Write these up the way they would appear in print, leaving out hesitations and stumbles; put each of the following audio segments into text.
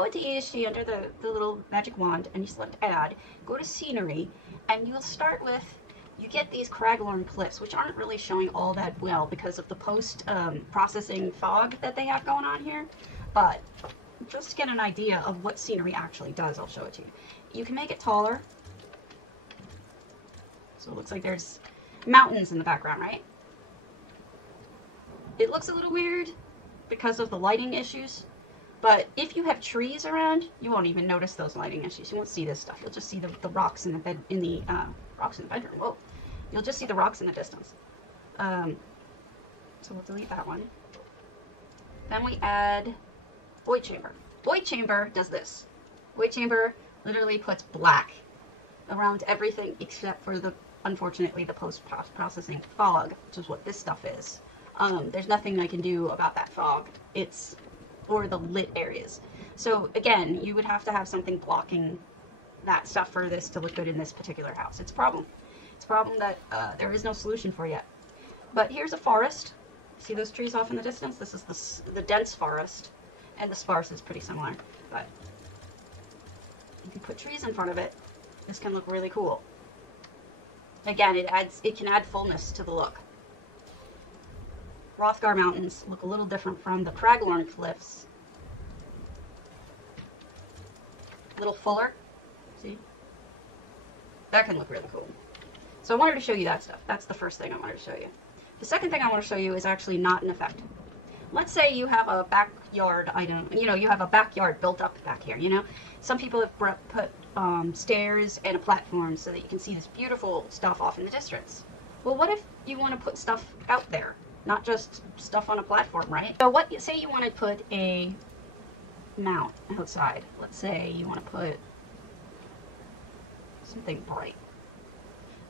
go into EHT under the little magic wand and you select add, go to scenery, and you'll start with, you get these Craglorn cliffs, which aren't really showing all that well because of the post-processing fog that they have going on here. But just to get an idea of what scenery actually does, I'll show it to you. You can make it taller. So it looks like there's mountains in the background, right? It looks a little weird because of the lighting issues. But if you have trees around, you won't even notice those lighting issues. You won't see this stuff. You'll just see the rocks in the bed, rocks in the bedroom. Whoa! You'll just see the rocks in the distance. So we'll delete that one. Then we add void chamber. Void chamber does this. Void chamber literally puts black around everything except for unfortunately, the post-processing fog, which is what this stuff is. There's nothing I can do about that fog. Or the lit areas. So again, you would have to have something blocking that stuff for this to look good in this particular house. It's a problem. It's a problem that there is no solution for yet. But here's a forest. See those trees off in the distance? This is the dense forest, and the sparse is pretty similar. But if you put trees in front of it, this can look really cool. Again, it can add fullness to the look. Hrothgar Mountains look a little different from the Craglorn Cliffs. A little fuller. See? That can look really cool. So I wanted to show you that stuff. That's the first thing I wanted to show you. The second thing I want to show you is actually not an effect. Let's say you have a backyard item, you have a backyard built up back here, Some people have put stairs and a platform so that you can see this beautiful stuff off in the distance. Well, what if you want to put stuff out there? Not just stuff on a platform, right? So say you want to put a mount outside. Let's say you want to put something bright.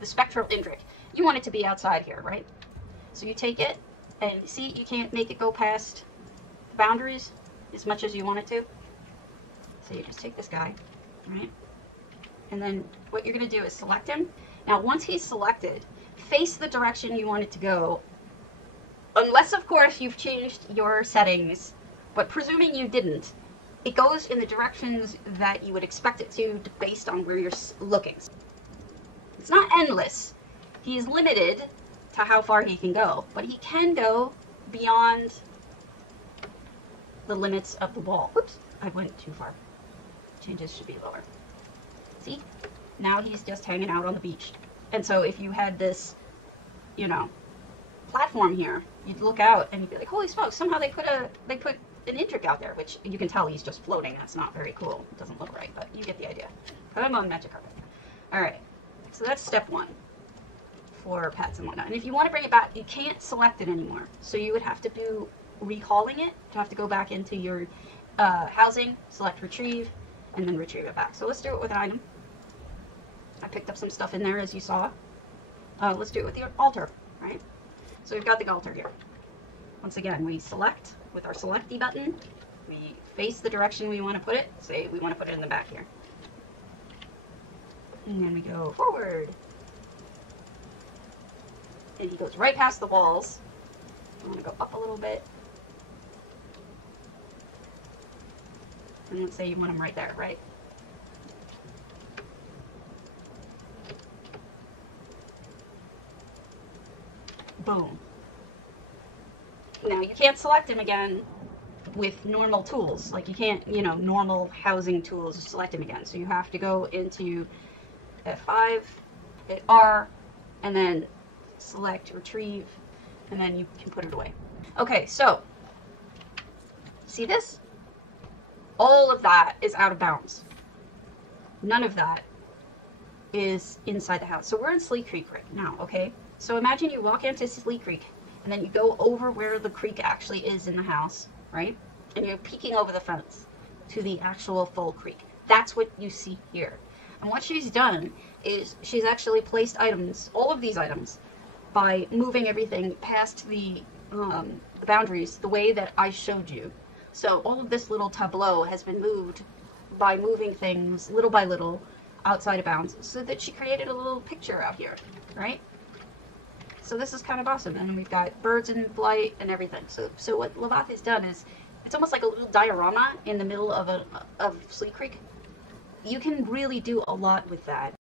The spectral Indrik. You want it to be outside here, right? So you take it, and see, you can't make it go past the boundaries as much as you want it to. So you just take this guy, right? And then what you're going to do is select him. Now, once he's selected, face the direction you want it to go. Unless, of course, you've changed your settings, but presuming you didn't, it goes in the directions that you would expect it to based on where you're looking. It's not endless. He's limited to how far he can go, but he can go beyond the limits of the wall. Oops, I went too far. Changes should be lower. See? Now he's just hanging out on the beach. And so if you had this, platform here, you'd look out and you'd be like, holy smokes, somehow they put an Indrik out there, which you can tell he's just floating. That's not very cool. It doesn't look right, but you get the idea. Put him on magic carpet. Alright, so that's step one for pets and whatnot. And if you want to bring it back, you can't select it anymore. So you would have to do recalling it. You have to go back into your housing, select retrieve, and then retrieve it back. So let's do it with an item. I picked up some stuff in there, as you saw. Let's do it with the altar, right? So we've got the altar here. Once again, we select with our selecty button. We face the direction we want to put it. Say we want to put it in the back here. And then we go forward. And he goes right past the walls. I want to go up a little bit. And let's say you want him right there, right? Boom. Now you can't select him again with normal tools. Like you can't, normal housing tools select him again. So you have to go into F5, hit R, and then select retrieve, and then you can put it away. Okay, so see this? All of that is out of bounds. None of that is inside the house. So we're in Sleek Creek right now, okay? So imagine you walk into Sleek Creek, and then you go over where the creek actually is in the house, right? And you're peeking over the fence to the actual full creek. That's what you see here. And what she's done is she's actually placed items, all of these items, by moving everything past the boundaries the way that I showed you. So all of this little tableau has been moved by moving things little by little outside of bounds so that she created a little picture out here, right? So this is kind of awesome. And we've got birds in flight and everything. So what Lavath has done is It's almost like a little diorama in the middle of Slee Creek. You can really do a lot with that.